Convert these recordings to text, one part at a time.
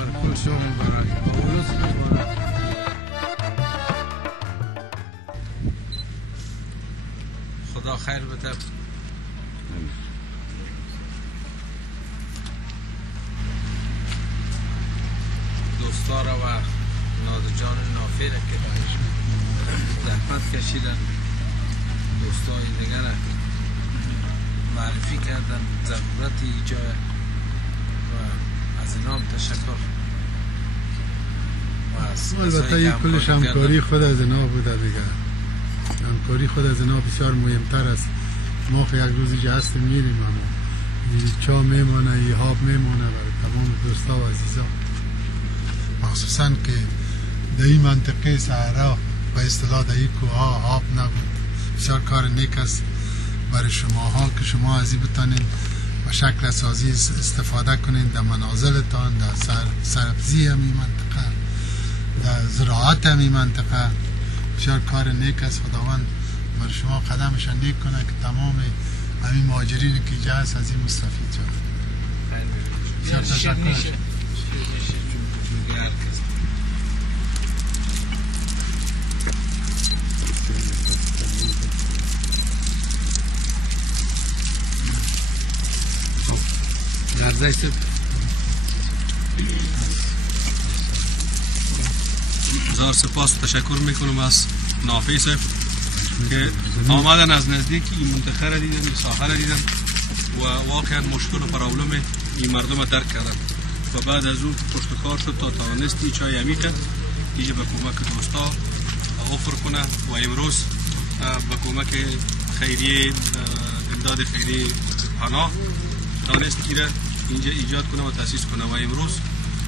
برای کل شما مبارک روز مبارک. خدا خیر بده. دوستا را و نادرجان نافی را که زحمت کشیدن، دوستای دیگر را معرفی کردن ضرورت ایجاد و از اینا هم تشکر. البته این کلش همکاری خود از اینا بوده دیگه. همکاری خود از اینا بسیار مهمتر است. ما یک روز اینجا هستیم میریم اما چا میمونه، ایهاب میمونه برای تمام دوستا و عزیزان، مخصوصا که در این منطقه صحرا به اصطلاح در این کوها آب نبود. بسیار کار نیک است برای شماها که شما از این بتانین به شکل اساسی استفاده کنین در منازلتان، در سربزی همین منطقه، در زراعت همین منطقه. بسیار کار نیک است. خداوند برای شما قدمش نیک کنه که تمام همین مهاجرین که اینجا هست از این مستفید شد. بسیار تشکر. هزار سپاس تشکر میکنم از نافی صاحب که آمدن از نزدیک این منطقه را دیدن، این ساحه را دیدن و واقعا مشکل و پرابلم این مردم درک کردن و بعد از اون پشتکار شد تا توانستی چای عمیقه اینجا به کمک دوستا افر کنه و امروز به کمک خیریه امداد خیریه پناه توانست که اینجا ایجاد کنه و تأسیس کنه و امروز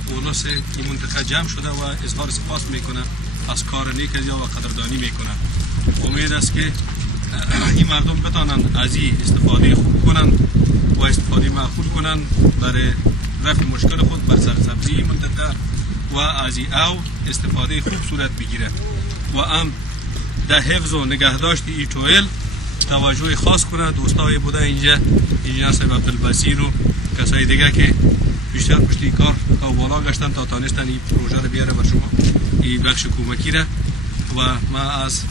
اوناس این منطقه جمع شده و اظهار سپاس میکنه از کار نیک و قدردانی میکنه. امید است که این مردم بتانند از این استفاده خوب کنند و استفاده معقول کنند برای رفع مشکل خود بر سرسبزی این منطقه و از این او استفاده خوب صورت بگیره و هم در حفظ و نگهداشت این تویل توجه خاص کنه. دوستای بوده اینجا صاحب عبدالبصیر و کسای دیگه که بیشتر پشتی کار تا بالا گشتن تا تانستن این پروژه رو بیاره بر شما این بخش کمکی را و ما از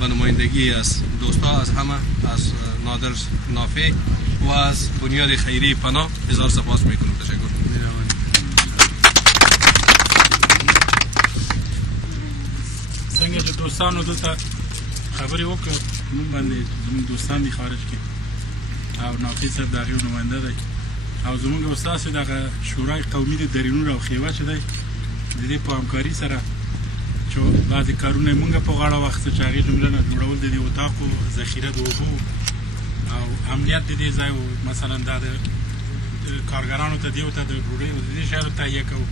به نمایندگی از دوستا از همه از نادر نافی و از بنیاد خیری پناه هزار سپاس میکنم. تشکر. څنګه چې دوستانو دلته خبرې وکړه موږ باندې زموږ دوستان دي خارج کې او نافي صاحب د هغې نماینده دی او زموږ استاد دغه شورای قومي د درینور او خیوه چې دی د دې په همکاري سره چې بعضې کارونه یې مونږ په غاړه واخیسته چې هغې جمله نه جوړول د دې اتاقو ذخیره د اوبو او امنیت د دې ځای مثلا دا د کارګرانو ته دې ته د ډوډۍ او د دې شیانو تهیه کوو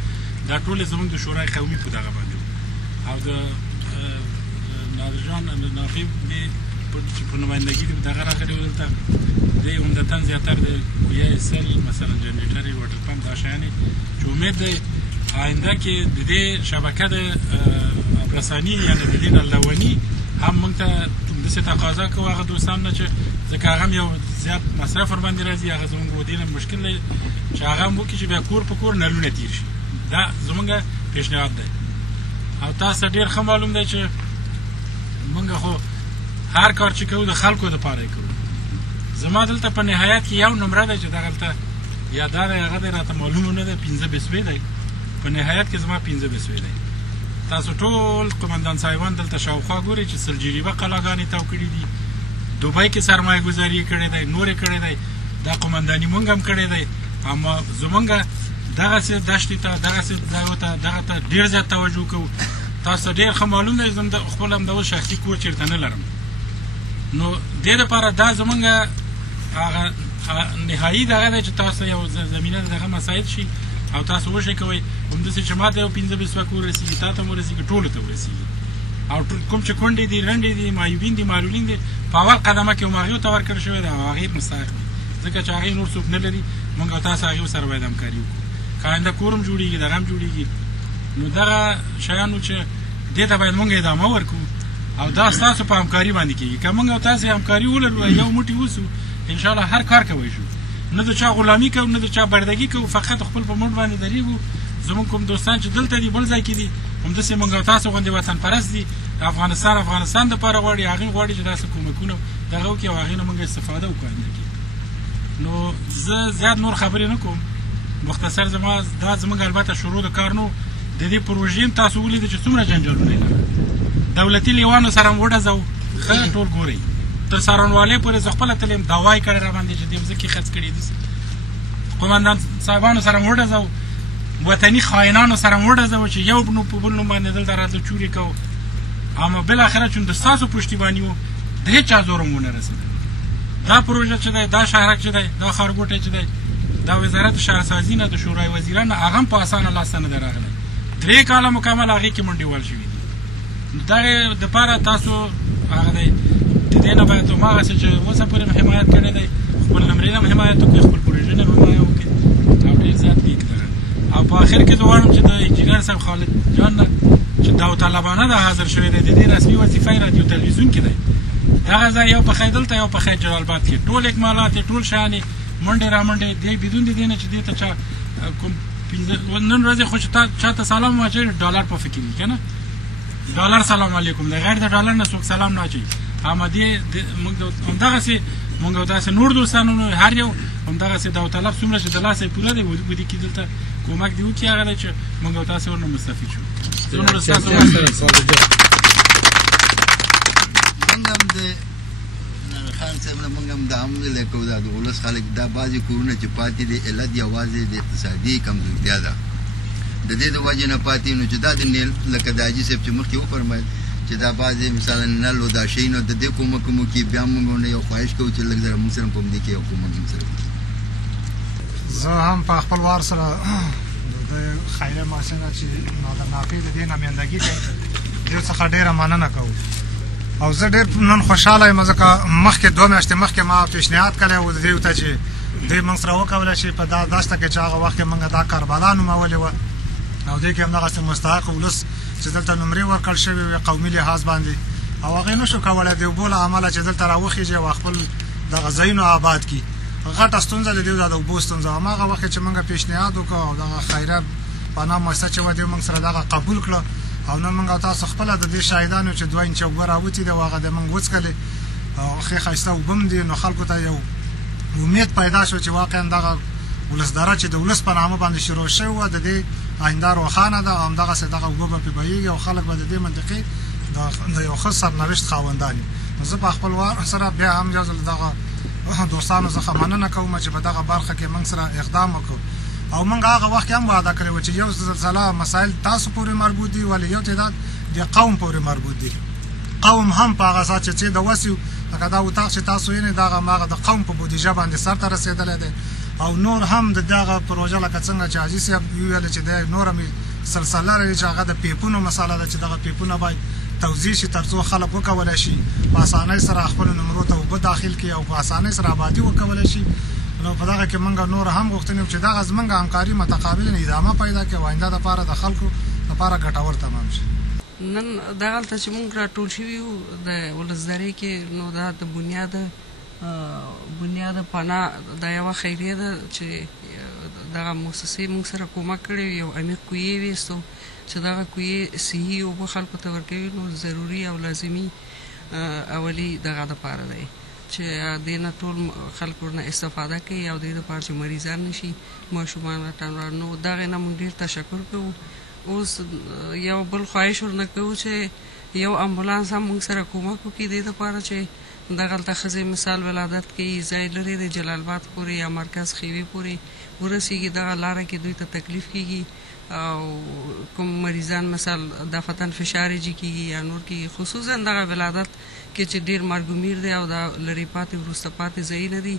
دا ټولې زموږ د شورای قومي په دغه باندې او د نادرجان نافي چې په نمایندګي دغه راغلي و دلته دی عمدتاً زیاتر د یا سل مثلا جنریټر واټر پمپ دا شیانې چې امید دی آینده کې د دې شبکه د رساني یعنې د دې نه لوني هم موږ ته همداسې تقاضا کوو هغه دوستان نه چې ځکه هغه هم یو زیات مصرف ورباندې راځي هغه زموږ ودې نه مشکل دی چې هغه هم وکړي چې بیا کور په کور نلونه تېر شي. دا زموږ پیشنهاد دی او تاسو ډېر ښه معلوم دی چې موږ خو هر کار چې کوو د خلکو دپاره یې کوو. زما دلته په نهایت کې یو نمره دی چې دغلته یا دا دی هغه دی راته معلوم نه دی 15 بسوې دی په نهایت کې زما 15 بسوې دی. تاسو ټول قمندان صاحبان دلته شاوخوا ګورئ چې سلجریبه قلاګانې تاو کړي دي، دوبۍ کې سرمایه ګذاري کړې دی، نور یې کړی دی، دا قمنداني مونږ هم کړی دی. اما زمونږ دغسې دشتې ته دغسې ځایو ته دغه ته ډېر زیات توجه کوو. تاسو ډېر ښه معلوم دی زه خپل همدغه شخصي کور چېرته نه لرم نو دې دپاره دا زمونږ هغه نهایي دغه دی چې تاسو یو زمینه دغه مساعد شي او تاسو وشئ کوئ همداسې چې ما ته یو 15 بسوه کور رسېږي تا ته هم ورسېږي ټولو ته ورسېږي او کوم چې کونډې دي رنډې دي معیوبین دي معلولین دي په اول قدمه کې هم هغې ته ورکړل شوی دی او هغې مستحق دي ځکه چې هغې نور څوک نه لري. مونږ او تاسو هغې سره باید همکاري وکړو که آینده کور هم جوړېږي دغه هم جوړېږي نو دغه شیانو چې دې ته باید مونږ ادامه ورکړو او دا ستاسو په همکاري باندې کېږي. که مونږ او تاسې همکاري ولرو یو موټي اوسو انشاءالله هر کار کوی شو نه د چا غلامي کوو نه د چا بردګي کوو فقط خپل په موټ باندې درېږو زموږ کوم دوستان چې دلته دي بل ځای کې دي همداسې موږ او تاسو غوندې وطن پرست دي افغانستان دپاره غواړي هغوی غواړي چې داسې کومکونه دغه وکړي او هغې نه موږ استفاده وکړو. نو زه زیات نور خبرې نه کوم، مختصر زما دا زموږ البته شروع د کار نو د دې پروژې هم تاسو ولیدئ چې څومره جنجالونه یې لرل، دولتي لیوانو سره هم وډزو ښه ټول ګورئ، تر څارنوالۍ پورې زه خپله تللی یم دعوا یې کړې راباندې چې دې مځکې خرڅ کړي دي، قومندان صاحبانو سره هم وډزو، وطني خاینانو سره هم وډزو چې یو نو په بل نوم باندې دلته راتلو چورې کوو، اما بالاخره چون د ستاسو پشتیباني و د هېچ چا زور هم ونه رسېدی. دا پروژه چې دی، دا شهرک چې دی، دا ښارګوټی چې دی، دا وزارت شهرسازي نه د شورای وزیران نه هغه هم په اسانه لاسته نه دی راغلی، 3 کاله مکمل هغې کې منډېوال شوي دي. دغې دپاره تاسو هغه دی د دې نه باید هماغسې چې اوسه پورې م حمایت کړی دی خپل نمرې نه م حمایت وکړي، خپل پروژې نه م حمایت وکړي او ډېر زیات کیږي دغه. او په آخر کې زه غواړم چې د انجینر صاحب خالد جان نه چې داوطلبانه ده حاضر شوی دی، د دې رسمي وظیفه یې رادیو تلویزیون کې دی، دغه ځای یو پخی دلته یو پخی جلال آباد کې، ټول اکمالات یې ټول شیان یې منډې را منډې دی بدون د دې نه چې دې ته چا کوم نن ورځې خو چې چا ته سلام واچوي ډالر په فکر وي که نه، ډالر سلام علیکم دی، غیر د ډالر نه څوک سلام نه اچوي. اما دې موږ همدغسې موږ او داسې نور دوستانو هر یو همدغسې داوطلب څومره چې د لاسه یې پوره دی ودې کې دلته کومک دې وکړي هغه دی چې موږ او تاسې ورنه مستفید شو. خان صاحب نه موږ هم دا هم ویلی کوو دا د ولس خلک دا بعضې کورونه چې پاتې دي علت یوازې د اقتصادي کمزورتیا ده، د دې د وجې نه پاتې نو چې دا د نیل لکه د حاجي صاحب چې مخکې وفرمیل چې دا بعضې مثلا نل و دا شی نو د دې کومک مو کې بیا موږ یو خواهش کوو چې لږ ذره موږ سره په همدې کې یو کومک موږ سره زه هم په خپل وار سره د خیریه محسنه چې نادر نافي د دې نمایندګي کوي دې څخه ډېره مننه کوو. او زه ډېر نن خوشحاله یم ځکه مخکې 2 میاشتې مخکې ما پیشنهاد کړی و د دې ته چې دوی موږ سره وکولی شي په دا دشته کې چې هغه وخت کې موږ دا کربلا نومولې وه او دې کې همدغسې مستحق ولس چې دلته نمرې ورکړل شوي وې قومي لحاظ باندې او هغې نه شو کولی د اوبو له امله چې دلته راوخیږي او خپل دغه ځایونه آباد کړي. غټه ستونزه د دې دا د اوبو ستونزه هماغه وخت چې موږ پیشنهاد وکړو او دغه خیریت پناه مؤسسه چې وه دوی موږ سره دغه قبول کړه او نن موږ او تاسو خپله د دې شاهدان یو چې 2 انچه اوبه راوتې دي او هغه د موږ وڅښلې او ښې ښایسته اوبه هم دي، نو خلکو ته یو امید پیدا شو چې واقعا دغه ولسداره چې د ولس په نامه باندې شروع شوې وه د دې آینده روښانه ده او همدغسې دغه اوبه به پرې بهیږي او خلک به د دې منطقې د یو ښه سرنوشت خاوندان وي. نو زه په خپل وار سره بیا هم یو ځل دغه دوستانو څخه مننه کوم چې په دغه برخه کې موږ سره اقدام وکړو او موږ هغه وخت کې هم وعده کړې وه چې یو سلسله مسایل تاسو پورې مربوط دي ولې یو تعداد د قوم پورې مربوط دي، قوم هم په هغه ساعت چې د وس لکه دا اتاق چې تاسو یې دغه هماغه د قوم په بودیجه باندې سر ته رسېدلی دی او نور هم د دغه پروژه لکه څنګه چې حاجي صاحب وویل چې دی نور هم سلسله لري چې هغه د پیپونو مسله ده چې دغه پیپونه باید توزیع شي تر څو خلک وکولی شي په اسانۍ سره خپلو نمرو ته اوبه داخل کړي او په اسانۍ سره آبادي وکولی شي. نو په دغه کې موږ نور هم غوښتنې چې دغه زموږ همکاري متقابلا ادامه پیدا کړي او آینده دپاره د خلکو لپاره ګټور تمام شي. نن دغلته چې موږ راټول شوي یو د ولسدارۍ کې نو دا د بنیاد پناه دا یوه خیریه ده چې دغه مؤسسې موږ سره کومک کړی یو عمیق کویې ویستو چې دغه کویې صحي اوبه خلکو ته ورکوي نو ضروري او لازمي اولي دغه دپاره دی چې دې نه ټول خلک ورنه استفاده کوي او دې دپاره چې مریضان نه شي ماشومان راټول. نو دغې نه موږ ډېر تشکر کوو. اوس یو بل خواهش ورنه کوو چې یو امبولانس هم موږ سره کومک وکړي دې دپاره چې دغلته ښځې مثال ولادت کوي ځای لرې د جلال آباد پورې یا مرکز خیوې پورې ورسېږي دغه لاره کې دوی ته تکلیف کېږي او کوم مریضان مثال د فتن فشار جي کېږي یا نور کېږي خصوصا دغه ولادت کې چې ډېر مرګومیر دی او دا لرې پاتې وروسته پاتې ځایونه دي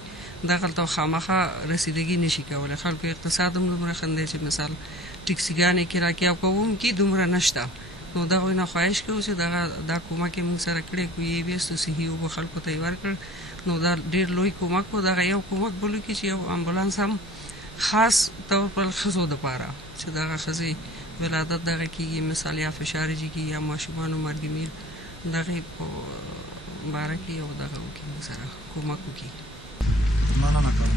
دغلته خامخا رسیدګي نشي کولی. خلکو اقتصاد هم دومره ښه دی چې مثال ټکسیګانې کرایه کې او کوونکي دومره نشته. نو دغوی نه خواهش کوو چې دا کومک یې موږ سره کړی کویې ویستو صحي اوبه خلکو ته یې ورکړ نو دا ډېر لوی کومک و. دغه یو کومک بل وکړي چې یو امبولانس هم خاص طور پر ښځو دپاره چې دغه ښځې ولادت دغه کېږي مثال یا فشار جي کېږي یا ماشومانو مرګمیر دغې په باره کې یو دغه وکړي موږ سره کومک وکړي. مننه کوم.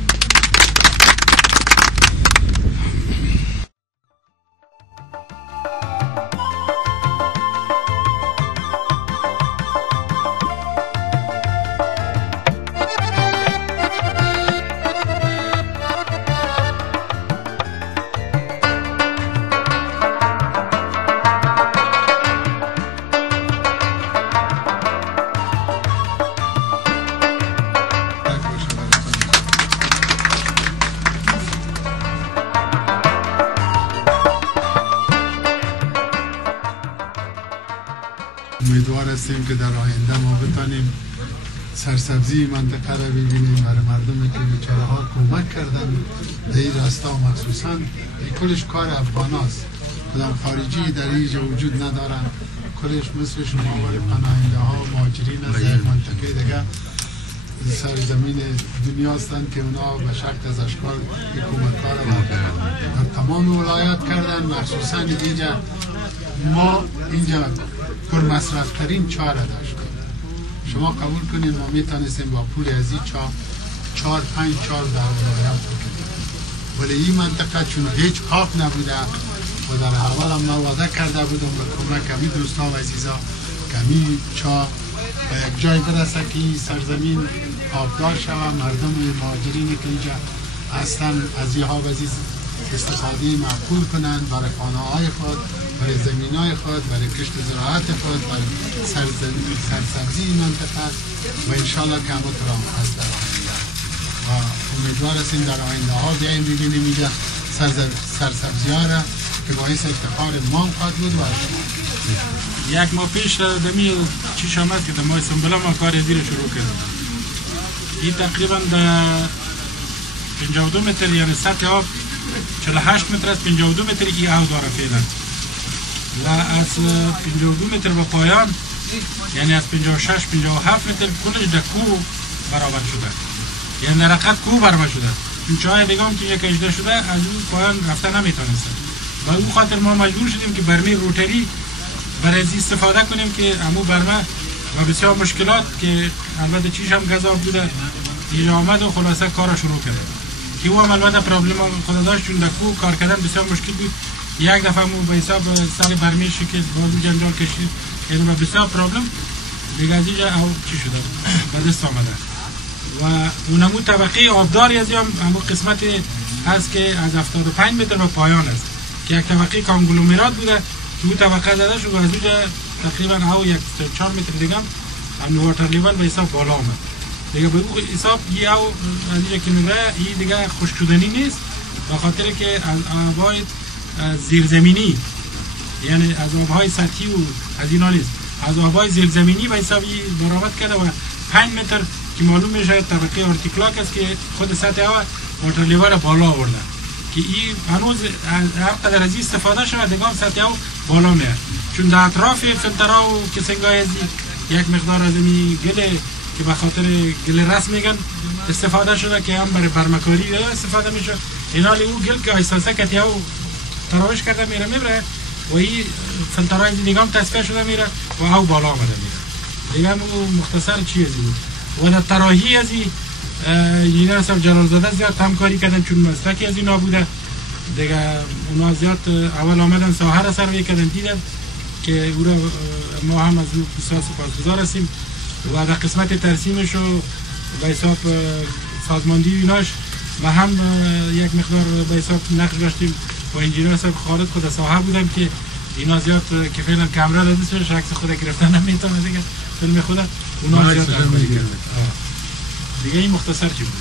امیدوار هستیم که در آینده ما بتانیم سرسبزی منطقه را ببینیم، برای مردمی که بیچاره ها کمک کردن در این راستا، مخصوصا این کلش کار افغان هاست، کدام خارجی در اینجا وجود ندارن، کلش مثل شما ولی پناهنده ها مهاجرین از در منطقه دیگه سرزمین دنیا هستند که اونا به شکل از اشکال حکومت کار در تمام ولایات کردن. مخصوصا اینجا ما اینجا پرمصرف ترین چاره داشت. شما قبول کنید ما میتونستیم با پول از این 4-5 چار در ولایات بکنیم، ولی این منطقه چون هیچ خاک نبوده و در اول هم ما وعده کرده بودم به کمک کمی دوستا و عزیزا کمی چا به یک جای برسه که این سرزمین آبدار شود، مردم مهاجرینی که اینجا هستن از این آب عزیز استفاده معقول کنند برای خانه های خود، برای زمین های خود، برای کشت زراعت خود، برای سرسبزی منطقه و انشالله که همه ترام هست در آینده و امیدوار هستیم در آینده ها بیاییم ببینیم اینجا سرسبزی ها را که باعث افتخار ما خواهد بود. و یک ماه پیش دمی چیش آمد که در ماه سنبلا ما کار زیر شروع کردم. این تقریبا در 52 متر یعنی سطح آب 48 متر از 52 متر ای آب داره فعلا و از 52 متر به پایان یعنی از 56-57 متر کلش در کوه برابر شده، یعنی در حقیقت کوه برابر شده. این چاهای دیگه هم که یک اجده شده از اون پایان رفته نمیتونسته و اون خاطر ما مجبور شدیم که برمه روتری برای از استفاده کنیم که امو برمه و بسیار مشکلات که البته چیش هم گذاب بوده اینجا آمد و خلاصه کار شروع کرده که او هم البته پرابلم خود داشت چون در کوه کار کردن بسیار مشکل بود. یک دفعه مو به حساب سر برمی شکست بازو جنجال کشید یعنی بسیار پرابلم دیگه از اینجا او چی شده به دست آمده و اونمو طبقه آبداری از همو قسمت هست که از 75 متر به پایان است که یک طبقه کانگلومرات بوده که او طبقه زده شد و از اونجا تقریبا او 4 متر دیگه هم واتر لیول به حساب بالا آمد دیگه به اون حساب یه او از اینجا که میره این دیگه خشک شدنی نیست به خاطر که از آبهای زیرزمینی یعنی از آبهای سطحی و از اینا نیست، از آبهای زیرزمینی به حساب برآمد کرده و 5 متر که معلوم میشه طبقه آرتیکلاک است که خود سطح هوا واتر لیول بالا آورده که این هنوز هر قدر از استفاده شده دیگه هم سطح هوا بالا میاد چون در اطراف فلترها و کسنگای از یک مقدار از این گل که به خاطر گل رس میگن استفاده شده که هم برای برمکاری استفاده میشه. این حالی او گل که احساسه که تیاو تراوش کرده میره و این فلترهای دیگه هم تصفیه شده میره و او بالا آمده میره دیگه هم مختصر چی از این و در طراحی از این انجینیر صاحب جلالزاده زیاد همکاری کردن چون مسلکی از اینا بوده دیگه اونا زیاد اول آمدن ساحه را سروی کردن دیدن که او را ما هم از او بسیار سپاسگزار هستیم و در قسمت ترسیمش و به حساب سازماندهی ایناش و هم یک مقدار به حساب نقش داشتیم و انجینیر صاحب خالد خود ساحه بودم که اینا زیاد که فعلا کامرا دستش عکس خود گرفتن نمیتونه دیگه فیلم خود اونا زیاد همکاری کردن دیگه این مختصر چی بود؟